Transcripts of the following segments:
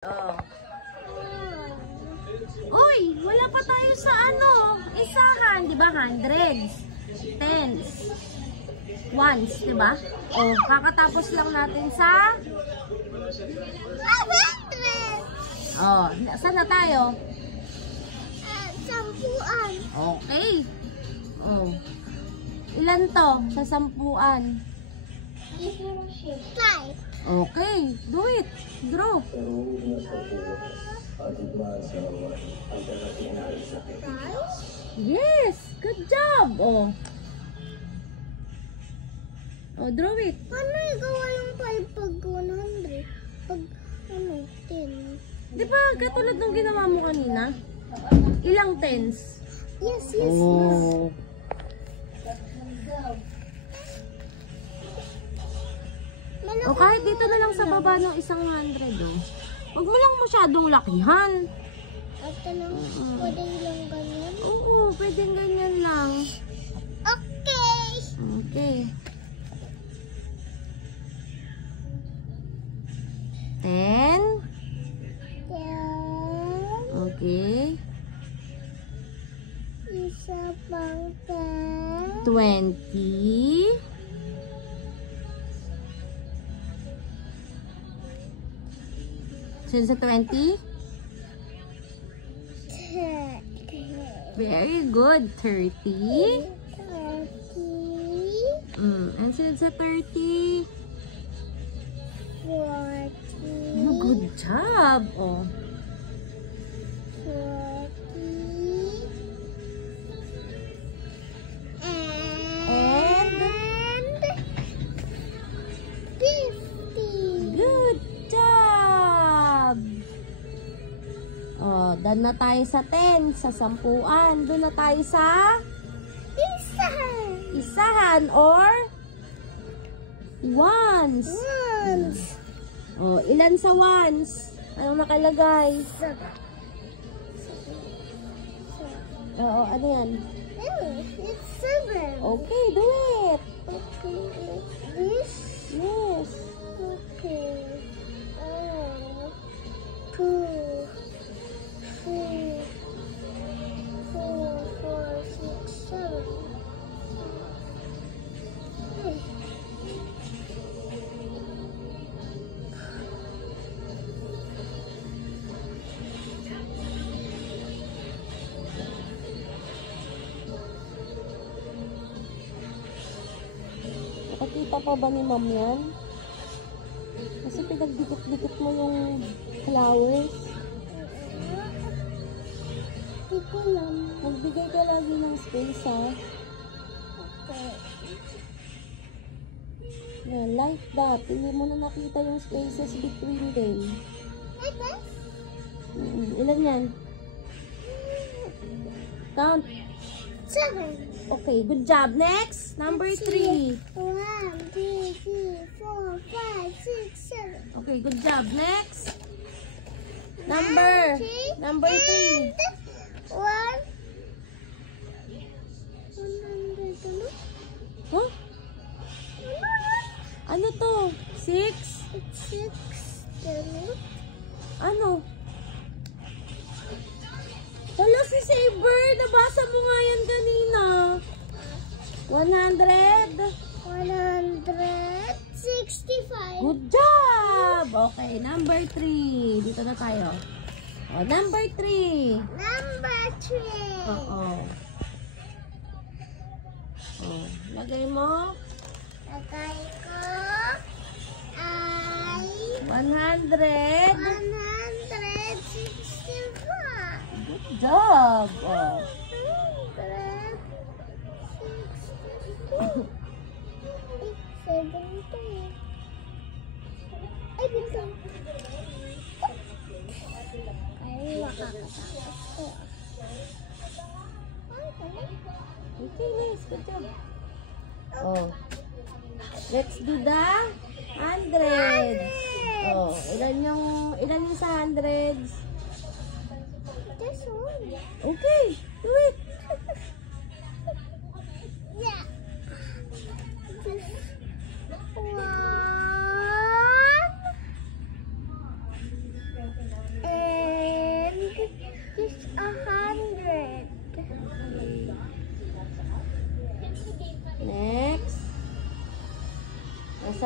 Oh. Uy, wala pa tayo sa ano, isahan, 'di ba? Hundreds, tens, ones, 'di ba? Oh, kakatapos lang natin sa 100. Oh, saan na tayo? Sampuan. Okay. Oh. Ilan to sa sampuan? 5. Okay, do it. Draw. Yes, good job. Oh. Oh, draw it. Ano igawa yung 5 pag 100? Pag ano, 10? Di ba katulad ng ginawa mo kanina? Ilang tens? Yes, yes, yes. Oh. O kahit dito na lang sa baba ng 100, oh. Huwag mo lang masyadong lakihan. Ito lang, pwede lang ganyan? Oo, pwedeng ganyan lang. Okay. Okay. 10. 10. Okay. Isa pang 10. 20. Saan sa 20? 10. Very good. 30. 30. And saan sa 30? 40. Good job. Oh. 40. And 50. good job. Oh, done na tayo sa 10, sa sampuan. Doon na tayo sa Isahan. isahan or ones. Ones. Oh, ilan sa ones? Anong nakalagay? 7. Oo, ano yan? It's 7. Okay, do it. Okay, like this. Yes. Okay. 2, 3, 4, 5, 6, 7. Nakikita pa ba ni ma'am yan? Kasi pinagdikit-dikit mo yung flowers. Hindi ko lang. Magbigay ka lagi ng space, ha? Okay. Yan, like that. Hindi mo na nakita yung spaces between them. Like this? Ilan yan? Count. 7. Okay, good job. Next, number 3. 1, 2, 3, 4, 5, 6, 7. Okay, good job. Next. Number 3. 1. 100. Huh? Ano to? 6? 6. Ano? Hala, si Saber! Nabasa mo nga yan kanina. 100? 165. Good job! Okay, number 3. Dito na tayo. Oh, number 3. Number 3. Oo. Oh, lagay mo. Lagay ko ay 100. 165. Good job! Oh. 160. Ay, bigla. Ay, makakatapos ko. Okay, nice. Good job. Oh. Let's do the hundreds. Oh, ilan yung sa hundreds? This one. Okay, do it. Yeah. This one.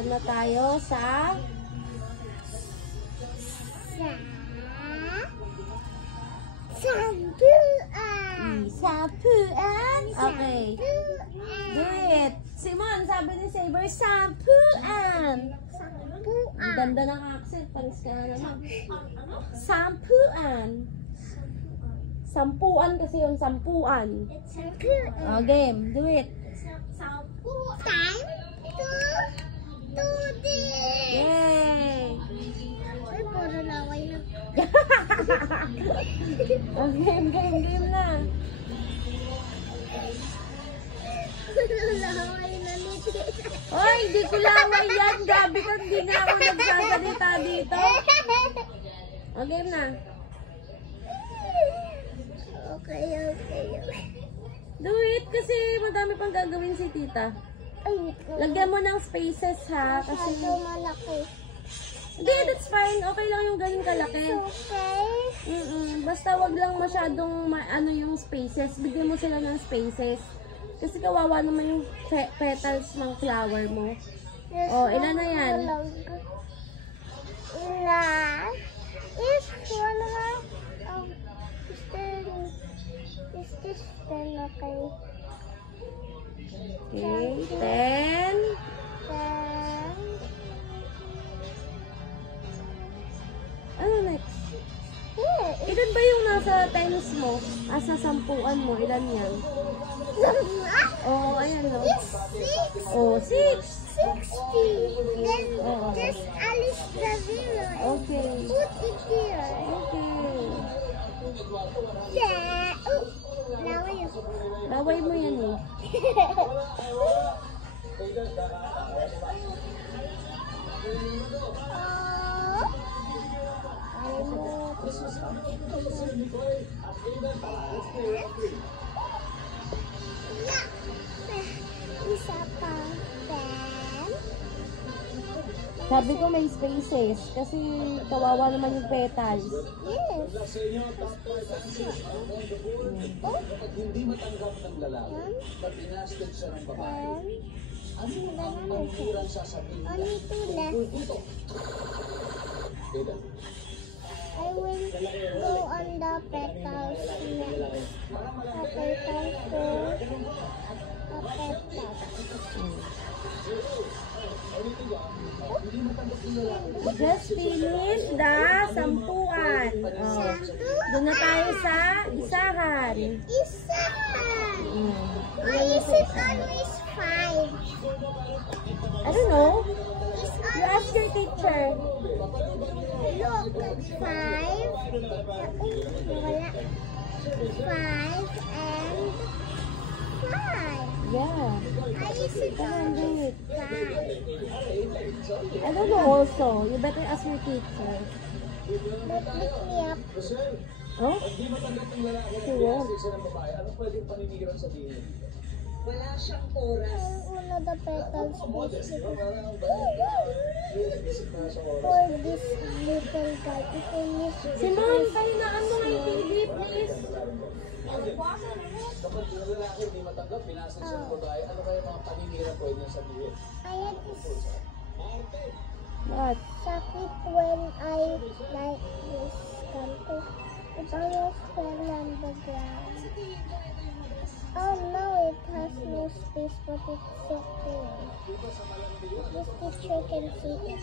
Saan na tayo? Sa Sampuan. Sampuan. Okay. Do it. Simon, sabi ni Saber, sampuan. Ang ganda ng accent. Panis ka na naman. Sampuan. Sampuan kasi yung sampuan. Oh, game. Do it. Time to this. Yay! Ay, puro laway na. Oh, game na. Puro laway na nito. Oy, di ko laway yan. Gabi ka, hindi na ako nagsasalita dito. Oh, game na. Okay. Do it kasi madami pang gagawin si tita. Ay, wait ko. Lagyan mo ng spaces ha. Kasi, Masyado malaki. hindi, that's fine. Okay lang yung ganun kalaki. Okay. Basta wag lang masyadong ano yung spaces. Bigyan mo sila ng spaces. Kasi kawawa naman yung petals ng flower mo. Oh, ilan na yan? Ilan? Is one half of is this 10, okay? Okay, 10. Then, Ano next? here, Ilan ba yung nasa tens mo? Sa sampuan mo, ilan yan? Oh, ayan no. is 6. Oh, 6. 60. Then, Oo. just alis the zero. Okay. Put it here. Okay. Yeah. Oh, now I Laway mo yan eh. Isa pa. Then, Sabi ko may spaces kasi kawawa naman yung petals. yes. Oh, Hindi matanggap ng lalaki na pinasted siya ng babae. then, Ang hirang sasabihin niya. only 2 left. Eda, I will go on the petals next. A petal for a petal. Just finish the sampuan. Oh. Doon na tayo sa isahan. Isahan! Why Ilan is na it sa isa? always 5? I don't know. It's You ask your teacher. look, 5. Wala. 5 and 5. Yeah. Why is it always 5? I don't know also. You better ask your teacher. But pick me up. Oh? hindi matanggap ng lalaki na Sure. pinasted siya ng babae. Ano pwedeng paninigran sabihin? Wala siyang oras. Una the petals please. Parang isip na sa oras. For this little guy. If you miss Simon, pahinaan mo nga yung TV, please. Kapag yung lalaki hindi matanggap, pinasted siya ng babae, ano kaya mga paninigran pwedeng sabihin? I is What? sakit when I like this country. It always fell on the ground. Oh no, it has no space, but it's okay. This teacher can see it.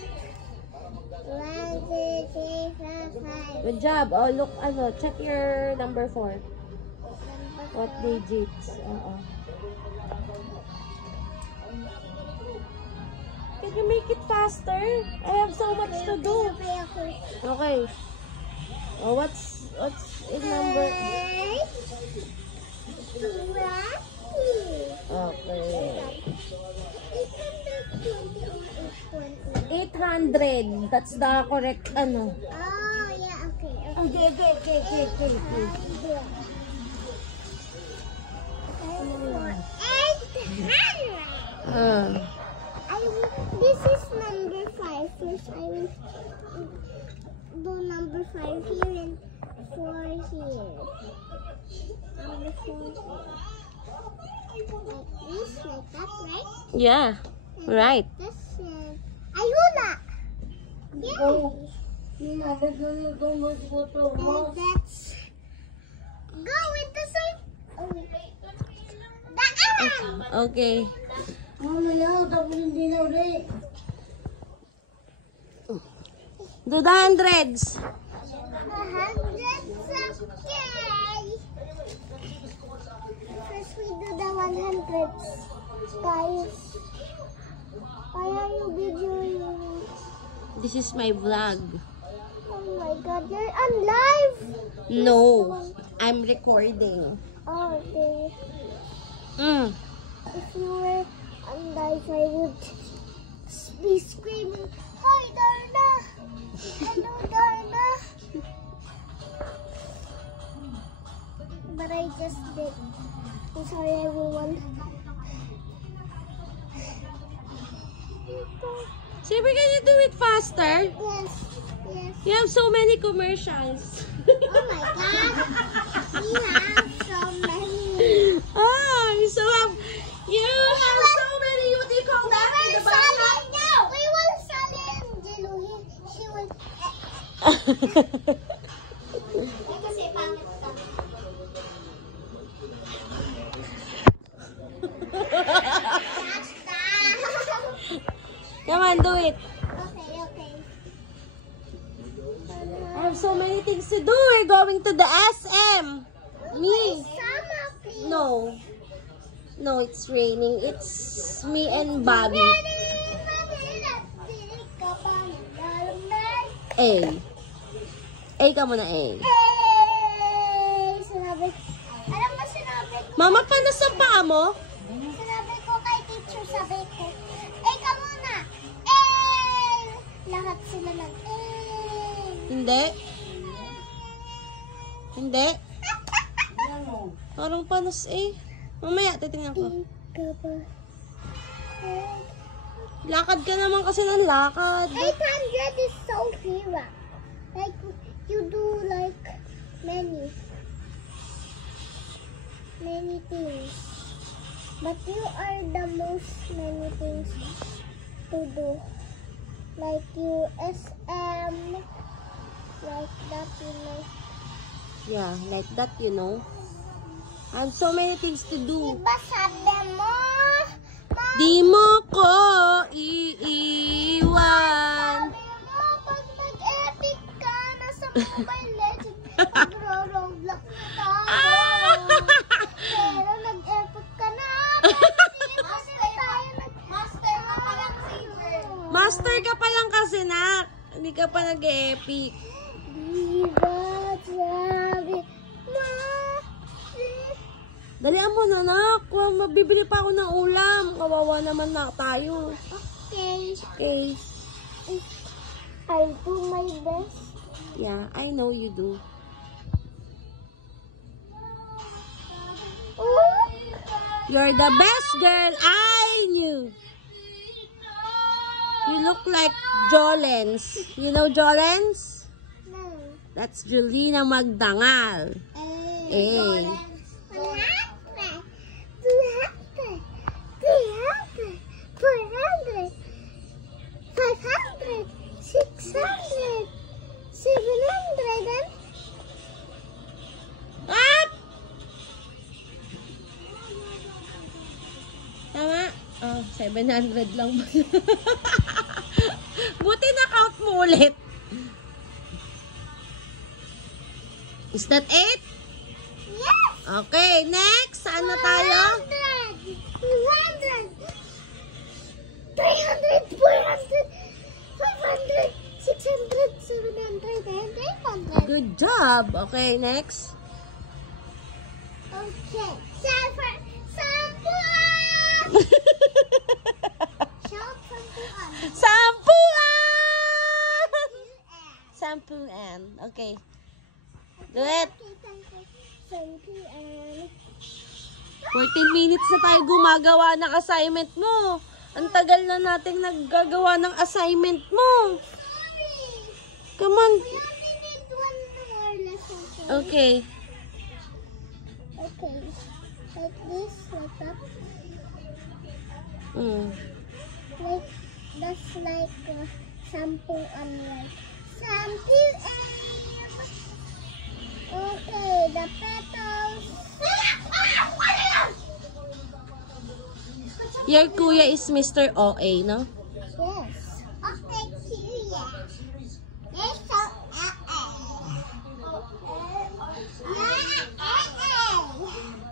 1, 2, 3, 4, 5. Good job. Oh, look, ano, check your number 4. What digits? Can you make it faster? I have so much to do. Okay. Oh, what's in number? Okay. 800. That's the correct ano. Oh, yeah, okay. Okay. Yeah. This is number 5. First, I will do number 5 here and 4 here. Number 4 here. Like this, like that, right? Yeah. Right. That's it. Yeah. Let's go with the same. Oh, daan! Okay. Do the hundreds. 100s, okay. First we do the 100s. Guys, why are you videoing me? This is my vlog. Oh my god, you're on live! No, I'm recording. Oh, okay. If you were on live, I would be screaming, "Hi, Darna! Hello, Darna!" But I just did. I'm sorry, everyone. Siyempre, can you do it faster? Yes, yes. You have so many commercials. Oh my god! We have so many. Ah, you have so many, what do you call that? In the basket? We will sell it in Jilu. She will. Kasi pangit ka. Come on, do it. Okay, okay. I have so many things to do. We're going to the SM. Me. Sama, please. No. No, it's raining. It's me and Bobby. A. A ka muna, A. Sinabi, alam mo sinabi ko, Mama, paano sa paa mo? sinabi ko kay teacher, sabi ko, ka muna, eh! Lahat sila ng Hindi. Hindi. Parang panos A. Mamaya, titingnan ko. Lakad ka naman kasi ng lakad. 800 is so hira. Like, you do like many things. But you are the most many things to do. Like USM, like that, you know. Yeah, like that, you know. I have so many things to do. Diba sabi mo? Di mo ko iiwan. Sabi mo, pag mag-epic ka, nasa Mobile Legends, magro-roblox ka. Pero nag-epic ka na. Master ka pa lang, Saber. Master ka pa lang kasi, nak. Hindi ka pa nag-epic. Diba sabi mo? Dalian mo na, nak. Mabibili pa ako ng ulam. Kawawa naman na tayo. Okay. Okay. I'll do my best. Yeah, I know you do. You're the best girl I knew. You look like Jolens. You know Jolens? No. That's Julina Magdangal. Eh. 100, 200, 300, 400, 500, 600, 700, and Up! Tama? Oh, 700 lang ba? Buti na-count mo ulit. Is that it? yes! Okay, next. Saan na tayo? 100, 200, 300, 400, 500, 600, 700, and 800. Good job. Okay, next. Okay. Sampuan! Shout sampuan. Sampuan! Okay. Do it. Sampuan. 14 minutes na tayo gumagawa ng assignment mo. Ang tagal na nating naggagawa ng assignment mo. Sorry. Come on. We only need one more lesson. Okay. Okay. Like this, like that. Mm. Like, that's like Sampung amlay. Sampung Okay, the petals. Your kuya is Mr. OA, no? Yes. Okay, kuya. Yes, so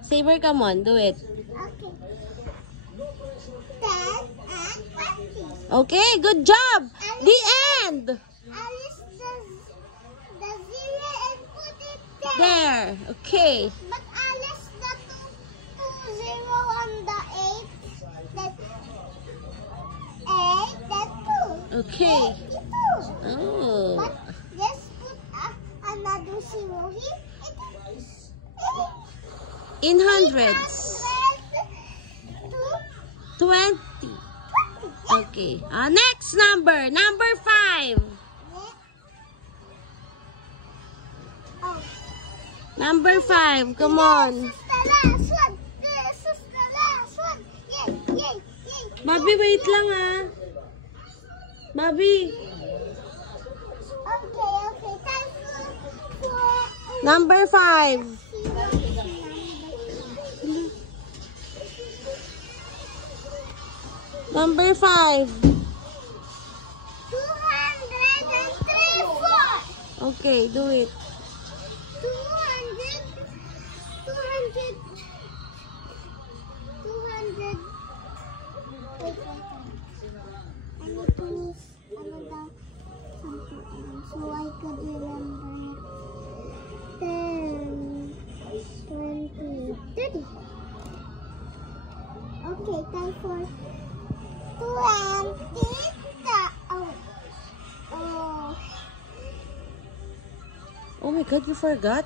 Saber, come on, do it. Okay. 10 and 20. Okay, good job. The end. Alice the zero and put it there. There. Okay. But Alice the two zero on the 8. That 8, that 2. Okay. 82. Oh. But just put another zero here. In hundreds. 20. Okay. Next number. Number 5. Oh. Number 5. Come on. This is the last one. This is the last one. Yay, yay, yay. Bobby, wait lang ah. Bobby. Okay. Time for Number 5. Number 5. 203 4. Okay, do it. 200. Wait. I need to miss another something so I could remember it. 10, 20, 30. Okay, time for 20. Oh my God, you forgot?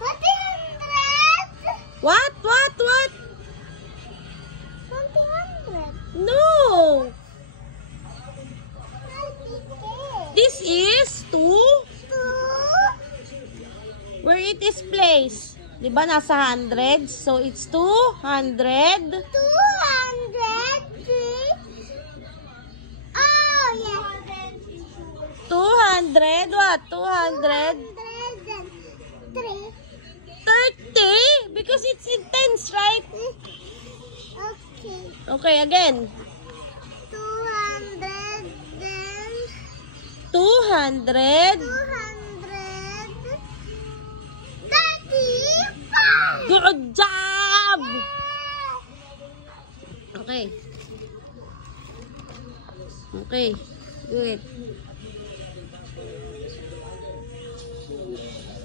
100. What? 100. No! 90. This is 2. Where it is placed. Diba nasa hundreds? So it's 200. 200. Oh, yeah. 200. What? 200. 3. 30? Because it's in tens, right? Okay. Okay, again. 200. 200. 235. Good job! Okay. Okay. Do it.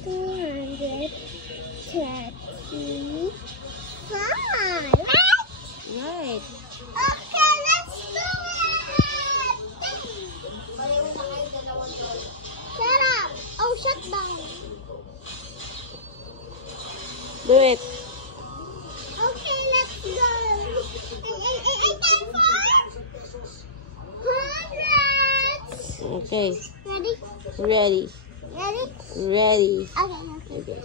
235. Right. Okay, let's do it! Shut up! Oh, shut down. Do it. Okay, let's go. I time for hundreds. Okay. Ready? Ready. Ready? Ready. Okay. Okay.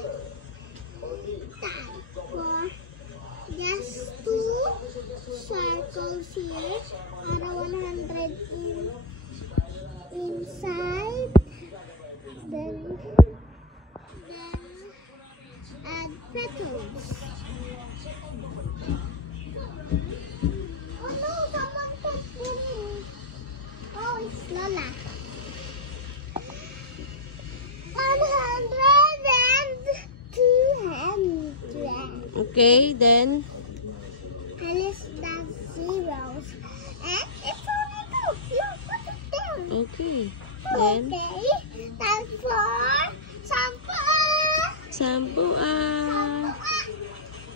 Time for just 2 circles here. Para 100 inside. Then add petals. Oh no, someone touched me. Oh, it's Lola. 100 and 200. Okay, then. Alice does zeros. And it's only 2. You put it down. Okay. Then. Okay. Time for shampoo. Sampu.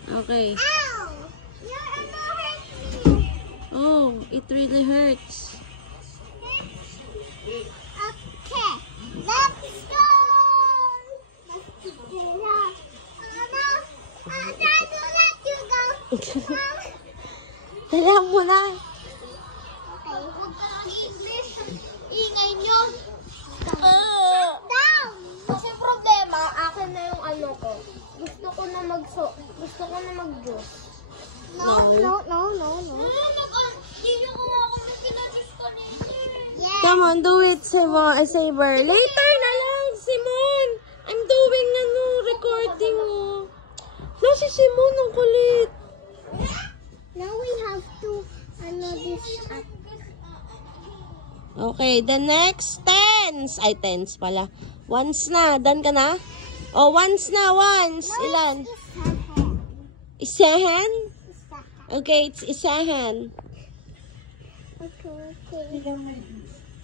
Okay. Ow! You're annoying me. Oh, it really hurts. Okay. Let's go. Let's go. I'm trying to let you go. Dala mo na. Okay. Huwag ka ng English. Ingay nyo. Oh. Down. Kasi problema, akin na yung ano ko. Gusto ko na mag-juice. No. No. Hindi nyo kuha kami kina-juice kanina. Yeah. Come on, do it, Simon. Saber. Later na lang, Simon. I'm doing, recording mo. No, si Simon, ang kulit. Now we have to, this up. Okay, the next, tens. Ay, tens pala. Ones na. Done ka na? Oh, ones na, ones. Ilan? Isahan? Okay, it's isahan. Okay.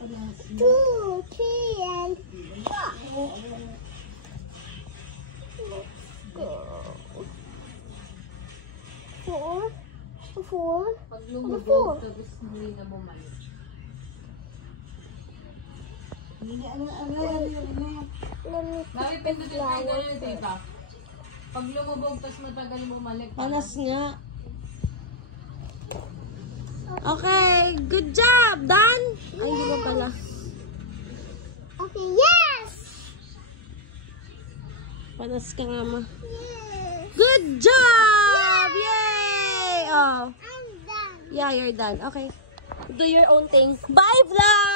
2, 3, and 4. Let's go. 4. Pag lumubog, tapos hindi na bumalik. Bakit pindutin ka ganun, diba? Pag lumubog, tapos matagal bumalik. Panas nga. Okay, good job! Done? Ay, hindi ko pala. Okay, yes! Panas ka nga, ma. Yes! Good job! Yay! Oh. I'm done. Yeah, you're done. Okay. Do your own thing. Bye, vlog!